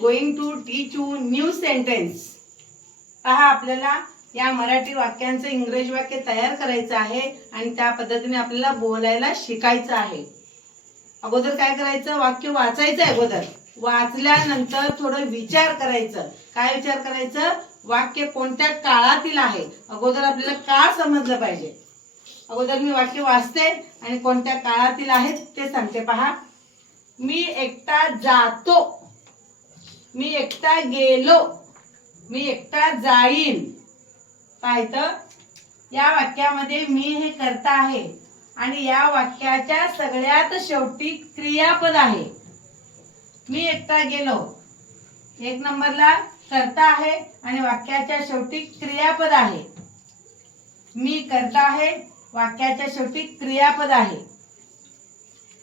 Going to teach you new sentence पहा आपल्याला या मराठी वाक्यांचं इंग्रजी वाक्य तयार करायचं आहे आणि त्या पद्धतीने आपल्याला बोलायला शिकायचं आहे. अगोदर काय करायचं? वाक्य वाचायचं आहे अगोदर. वाचल्यानंतर थोडं विचार करायचं. काय विचार करायचं? वाक्य कोणत्या काळातील आहे? अगोदर आपल्याला काळ समजलं पाहिजे? अगोदर मी वाक्य वाचते आणि कोणत्या काळातील आहेत ते सांगते. पहा मी एकटा जातो. मी एकटा गेलो. मी एकटा जाईन. पाहतं या वाक्यामध्ये मी हे करता आहे. आणि या वाक्याच्या सगळ्यात शेवटी क्रियापद आहे. मी एकटा गेलो. एक नंबरला करता आहे आणि वाक्याच्या शेवटी क्रियापद आहे. मी करता आहे वाक्याच्या शेवटी क्रियापद आहे.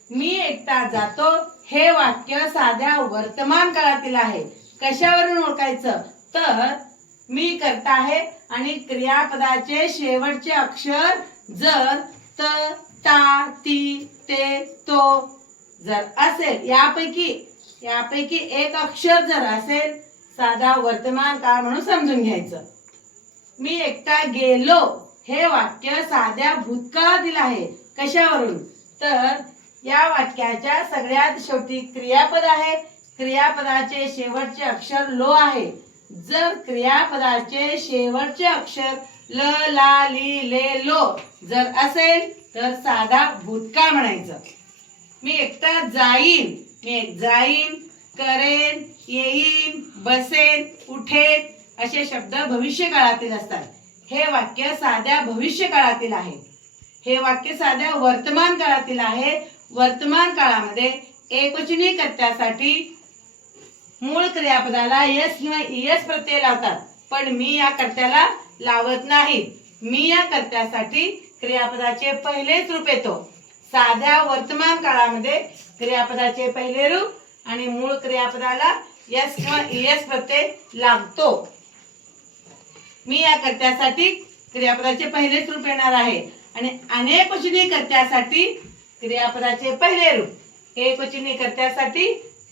मी एकटा जातो. हे वाक्य साध्या वर्तमान काळातील आहे. कशावरून ओळखायचं? तर मी करता आहे आणि क्रियापदाचे शेवटचे अक्षर जर त ता ती ते तो जर असेल यापैकी यापैकी एक अक्षर जर असेल साधा वर्तमान काळ म्हणून समजून घ्यायचं. मी एकटा गेलो. हे वाक्य साध्या भूतकाळातील आहे. कशावरून? तर या वाक्याच्या सगळ्यात शेवटी क्रियापद आहे. क्रियापदाचे शेवटचे अक्षर लो आहे. जर क्रियापदाचे शेवटचे अक्षर ल ला ली ले लो जर असेल तर साधा भूतकाळ म्हणायचं. मी एकटा जाईन मी एक जाईन करेन येईन बसेन उठेन असे शब्द भविष्य काळातील असतात. हे वाक्य साध्या भविष्य काळातील आहे. हे वाक्य साध्या वर्तमान काळातील आहे. वर्तमान काळामध्ये एकवचनी कर्त्यासाठी मूळ क्रियापदाला यस किंवा इयस प्रत्यय लावतात. पण मी या कर्त्याला लावत नाही. मी या कर्त्यासाठी क्रियापदाचे पहिलेच रूप येतो. साध्या वर्तमान काळामध्ये क्रियापदाचे पहिले रूप आणि मूळ क्रियापदाला यस किंवा इयस प्रत्यय लागतो. मी या कर्त्यासाठी क्रियापदाचे पहिलेच रूप येणार आहे. आणि अनेक कर्त्यासाठी क्रियापदाचे पहिले रूप. एकवचनी कर्त्यासाठी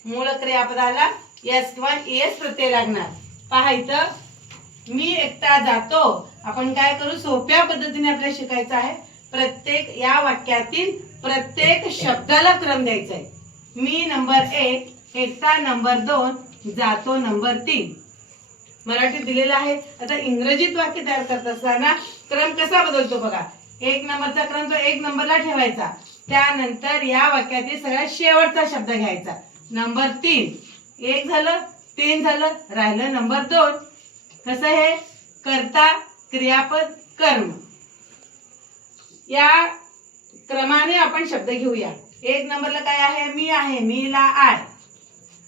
मूळ क्रियापदाला यस किंवा एस प्रत्यय लागणार. पहा इथं मी एकटा जातो. आपण काय करू? सोप्या पद्धतीने आपल्याला शिकायचं आहे. प्रत्येक या वाक्यातील प्रत्येक शब्दाला क्रम द्यायचा आहे मी नंबर एक एकटा नंबर दोन जातो नंबर तीन. मराठीत दिलेलं आहे. आता इंग्रजीत वाक्य तयार करत असताना क्रम कसा बदलतो बघा. एक नंबरचा क्रम तो एक नंबरला ठेवायचा. त्यानंतर या वाक्यातील सगळ्यात शेवटचा शब्द घ्यायचा. नंबर तीन. एक झालं तीन झालं राहिलं नंबर दोन. कसं हे? करता क्रियापद कर्म. या क्रमाने आपण शब्द घेऊया. एक नंबरला काय आहे? मी आहे मी ला आय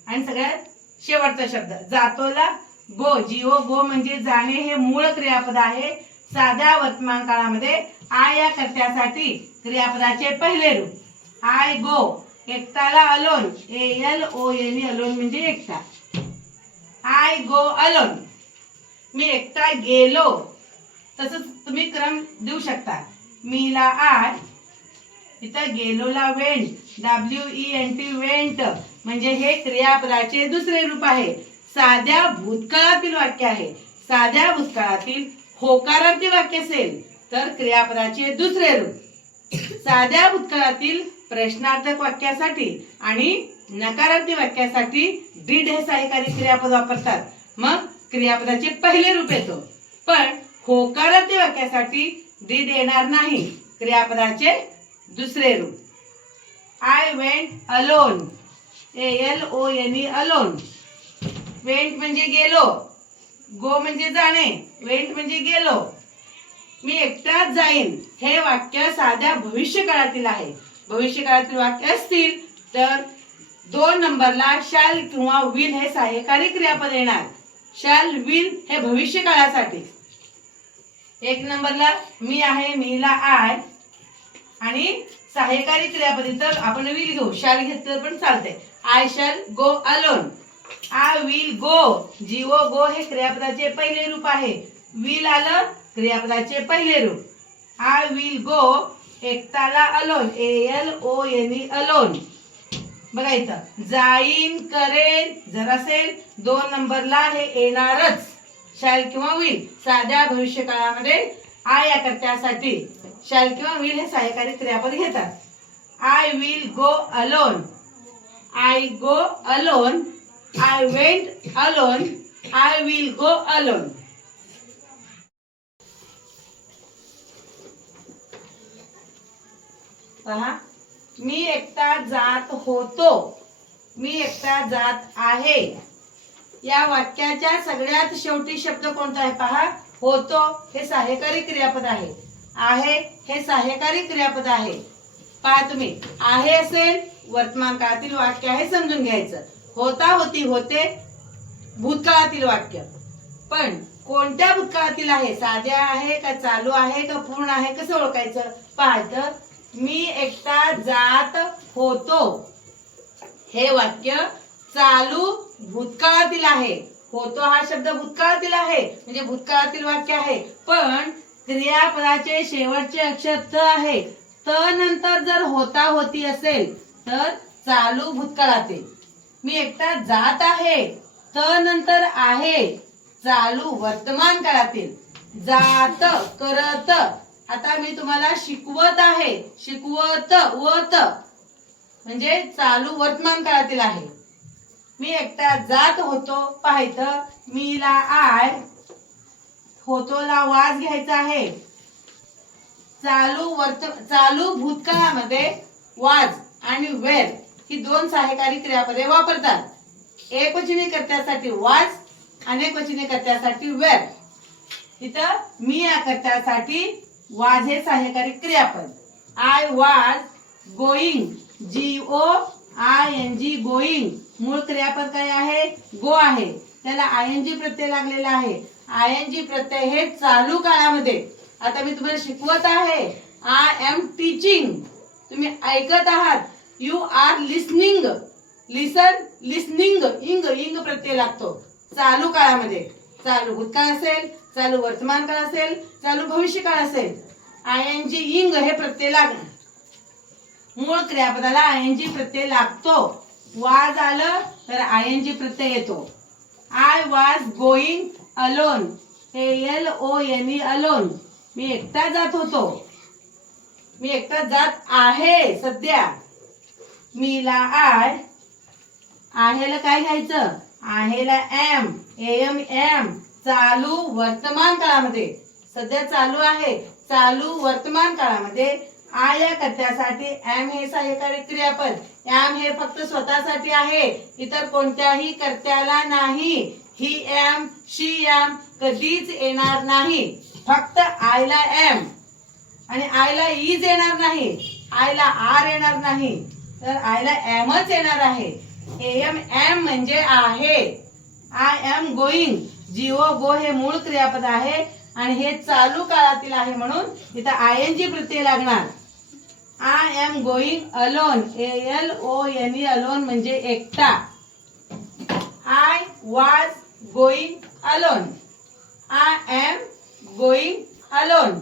आणि सगळ्यात शेवटचा शब्द. जातोला गो जीओ गो म्हणजे जाणे हे मूळ क्रियापद आहे. साध्या वर्तमान काळामध्ये आय या कर्त्यासाठी क्रियापदाचे पहिले रूप. I go एकटाला alone. A L O N alone म्हणजे एकटा आय गो अलोन. मी एकटा गेलो. तसंच तुम्ही क्रम देऊ शकता. मीला आय इथं गेलोला went. W E N T went. म्हणजे हे क्रियापदाचे दुसरे रूप आहे. साध्या भूतकाळातील वाक्य आहे. साध्या भूतकाळातील होकारार्थी वाक्य असेल तर क्रियापदाचे दुसरे रूप. साध्या भूतकाळातील प्रश्नार्थक वाक्यासाठी आणि नकारार्थी वाक्यासाठी डीड हे सहाय्यकारी क्रियापद वापरतात. मग क्रियापदाचे पहिले रूप येतो. पण होकारार्थी वाक्यासाठी डीड येणार नाही क्रियापदाचे दुसरे रूप. I went alone A L O N E alone went म्हणजे गेलो. गो म्हणजे जाणे वेंट म्हणजे गेलो. मी एकटाच जाईन. हे वाक्य साध्या भविष्य काळातील आहे. भविष्य काळातील वाक्य असतील तर दोन नंबरला शाल किंवा विल हे सहाय्यकारी क्रियापद येणार. शाल विल हे भविष्य काळासाठी एक नंबरला मी आहे मीला आय. आणि सहाय्यकारी क्रियापदी तर आपण विल घेऊ. शाल घेतलं पण चालते I shall go alone I will go G O go क्रियापदाचे पहिले रूप आहे. विल आलं क्रियापदाचे पहिले रूप. I will go एकटाला alone A L O N E alone बघा इथं. जाईन करेन जर असेल दोन नंबरला हे येणारच. शाल किंवा विल साध्या भविष्य काळामध्ये आय या कर्त्यासाठी शाल किंवा विल हे सहाय्यकारी क्रियापद घेतात. I will go alone I go alone I went alone I will go alone पहा मी एकटा जात होतो. मी एकटा जात आहे. या वाक्याच्या सगळ्यात शेवटी शब्द कोणता आहे पहा? होतो हे सहाय्यकारी क्रियापद आहे. आहे हे सहाय्यकारी क्रियापद आहे. पहा तुम्ही आहे असेल वर्तमान काळातील वाक्य आहे समजून घ्यायचं. होता होती होते भूतकाळातील वाक्य. पण कोणत्या भूतकाळातील आहे? साध्या आहे का चालू आहे का पूर्ण आहे? कसं ओळखायचं? पाहत मी एकटा जात होतो. हे वाक्य चालू भूतकाळातील आहे. होतो हा शब्द भूतकाळातील आहे. म्हणजे भूतकाळातील वाक्य आहे. पण क्रियापदाचे शेवटचे अक्षर त आहे. त नंतर जर होता होती असेल तर चालू भूतकाळातील. मी एकटा जात आहे त नंतर आहे. चालू वर्तमान काळातील. जात करत. आता मी तुम्हाला शिकवत आहे शिकवत वत. म्हणजे चालू वर्तमान काळातील आहे. मी एकटा जात होतो पाहायचं मीला आय. होतोला वाज घ्यायचा आहे. चालू वर्त चालू भूतकाळामध्ये वाज आणि वेर ही दोन सहाय्यकारी क्रियापदे वापरतात. एकवचनी कर्त्यासाठी वाज अनेकवचनी कर्त्यासाठी वेर इथं मी या कर्त्यासाठी वाज हे सहाय्यकारी क्रियापद. I was going G O I N G going मूळ क्रियापद काय आहे? गो आहे. त्याला आय एन जी प्रत्यय लागलेला आहे. आय एन जी प्रत्यय हे चालू काळामध्ये. आता मी तुम्हाला शिकवत आहे. आय एम टीचिंग तुम्ही ऐकत आहात. You are listening listen listening ing ing प्रत्यय लागतो. चालू काळामध्ये. चालू भूतकाळ असेल चालू वर्तमान काळ असेल चालू भविष्य काळ असेल. आय एन जी इंग हे प्रत्यय लागणार मूळ क्रियापदाला आय एन जी प्रत्यय लागतो. वाज आलं तर आय एन जी प्रत्यय येतो. I was going alone A L O N E alone मी एकटा जात होतो. मी एकटा जात आहे सध्या. मीला आय. आहेला काय घ्यायचं? आहेला एम. Am am. चालू वर्तमान काळामध्ये. सध्या चालू आहे. चालू वर्तमान काळामध्ये. आय या कर्त्यासाठी एम हे सहाय्यकारी क्रियापद. एम हे फक्त स्वतःसाठी आहे. इतर कोणत्याही कर्त्याला नाही. ही एम शी एम कधीच येणार नाही. फक्त आयला एम. आणि आयला ईज येणार नाही. आयला आर येणार नाही. तर आयला एमच येणार आहे. एम एम म्हणजे आहे. I am going G O go हे मूळ क्रियापद आहे आणि हे चालू काळातील आहे म्हणून इथं आय एन जी प्रत्यय लागणार. I am going alone A L O N E alone म्हणजे एकटा. I was going alone I am going alone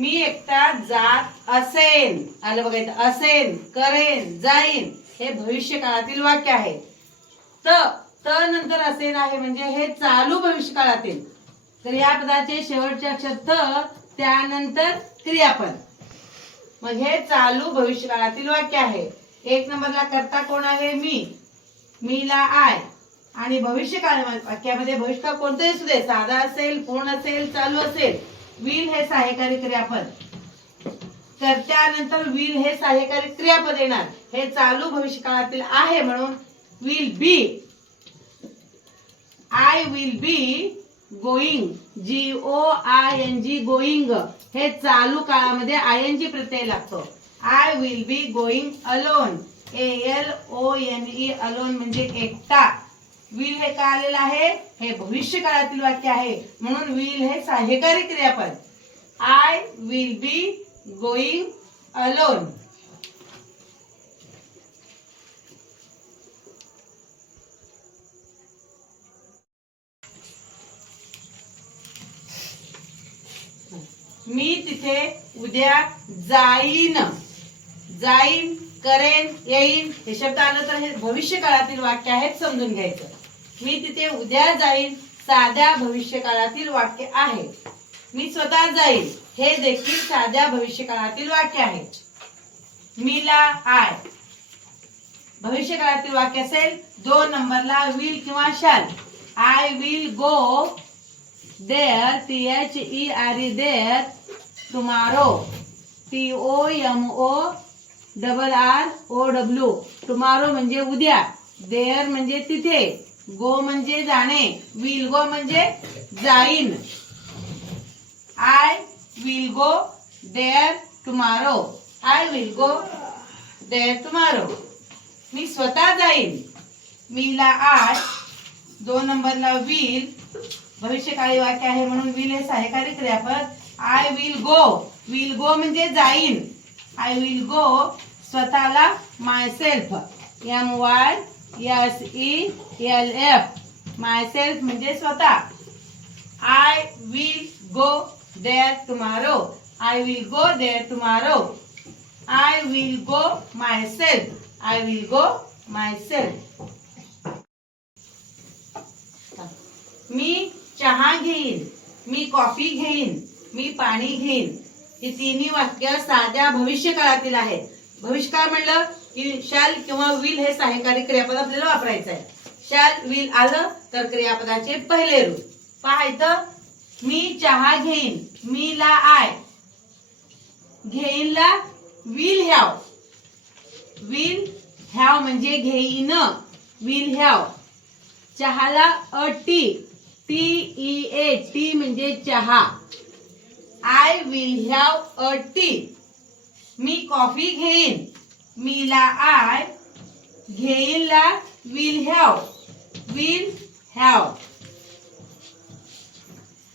मी एकटा जात असेन. आलं बघायचं असेन करेन जाईन हे भविष्य काळातील वाक्य आहे. त त नंतर असेन आहे म्हणजे हे चालू भविष्य काळातील पदाचे शेवटचे अक्षर त त्यानंतर क्रियापद. मग हे चालू भविष्य काळातील वाक्य आहे. एक नंबरला करता कोण आहे? मी. मीला आय. आणि भविष्यकाळ वाक्यामध्ये भविष्यकाळ कोणतंही असू दे साधा असेल पूर्ण असेल चालू असेल विल हे सहाय्यकारी क्रियापद. कर्त्यानंतर विल हे सहाय्यकारी क्रियापद येणार. हे चालू भविष्य काळातील आहे म्हणून will be. I will be going G O I N G going हे चालू काळामध्ये आय एन जी प्रत्यय लागतो. I will be going alone. A L O N E alone म्हणजे एकटा. विल हे काय आलेलं आहे? हे भविष्य काळातील वाक्य आहे. म्हणून विल हे सहाय्यकारी क्रियापद? I will be going alone मी तिथे उद्या जाईन. जाईन करेन येईन. हे शब्द आलं तर हे भविष्य काळातील वाक्य आहेत समजून घ्यायचं. मी तिथे उद्या जाईन साध्या भविष्यकाळातील वाक्य आहे. मी स्वतः जाईन हे देखील साध्या भविष्यकाळातील वाक्य आहे. मीला आय. भविष्यकाळातील वाक्य असेल दोन नंबरला विल किंवा shall I will go there T H E R E there tomorrow T O M O double R O W tomorrow म्हणजे उद्या. देअर म्हणजे तिथे. गो म्हणजे जाणे विल गो म्हणजे जाईन. I will go there tomorrow I will go there tomorrow मी स्वतः जाईन. मीला आज दोन नंबरला विल भविष्यकाळी वाक्य आहे म्हणून विल हे सहाय्यकारी क्रियापद. I will go will go म्हणजे जाईन. आय विल गो स्वतःला myself M Y S E L F myself म्हणजे स्वतः. I will go there tomorrow I will go there tomorrow I will go myself I will go myself मी चहा घेईन. मी coffee घेईन. मी पाणी घेईन. ही तिन्ही वाक्य साध्या भविष्य काळातील आहेत. भविष्यकाळ म्हणलं की शाल किंवा विल हे सहाय्यकारी क्रियापद आपल्याला वापरायचं आहे. शाल विल आलं तर क्रियापदाचे पहिले रूप. पाहायचं. मी चहा घेईन. मी ला आय. घेईनला विल हॅव विल हॅव म्हणजे घेईन. विल हॅव चहाला a tea. T E A T म्हणजे चहा. I will have a tea. Me coffee घेईन. मीला I घेईनला will have will have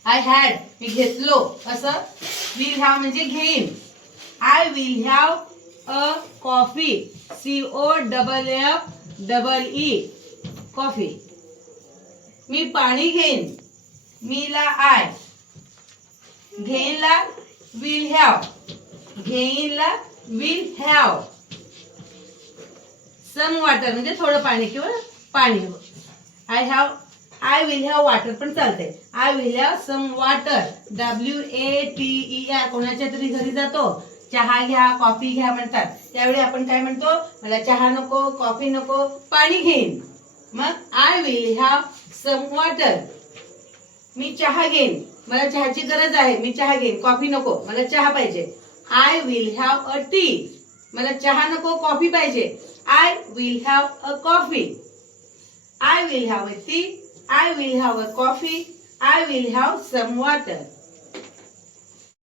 I had मी घेतलो असं. विल हॅव म्हणजे घेईन. I will have a coffee C O double F double E coffee मी पाणी घेईन. मीला आय घेईन ला विल हॅव घेईनला विल हॅव सम वॉटर म्हणजे थोडं पाणी किंवा पाणी. I have I will have water पण चालते I will have some water W A T E R कोणाच्या तरी घरी जातो. चहा घ्या कॉफी घ्या म्हणतात. त्यावेळी आपण काय म्हणतो? मला चहा नको कॉफी नको पाणी घेईन. मग I will have some water मी चहा घेईन. मला चहाची गरज आहे. मी चहा घेईन. कॉफी नको. मला चहा पाहिजे. I will have a tea मला चहा नको कॉफी पाहिजे. I will have a coffee. I will have a tea. I will have a coffee. I will have some water.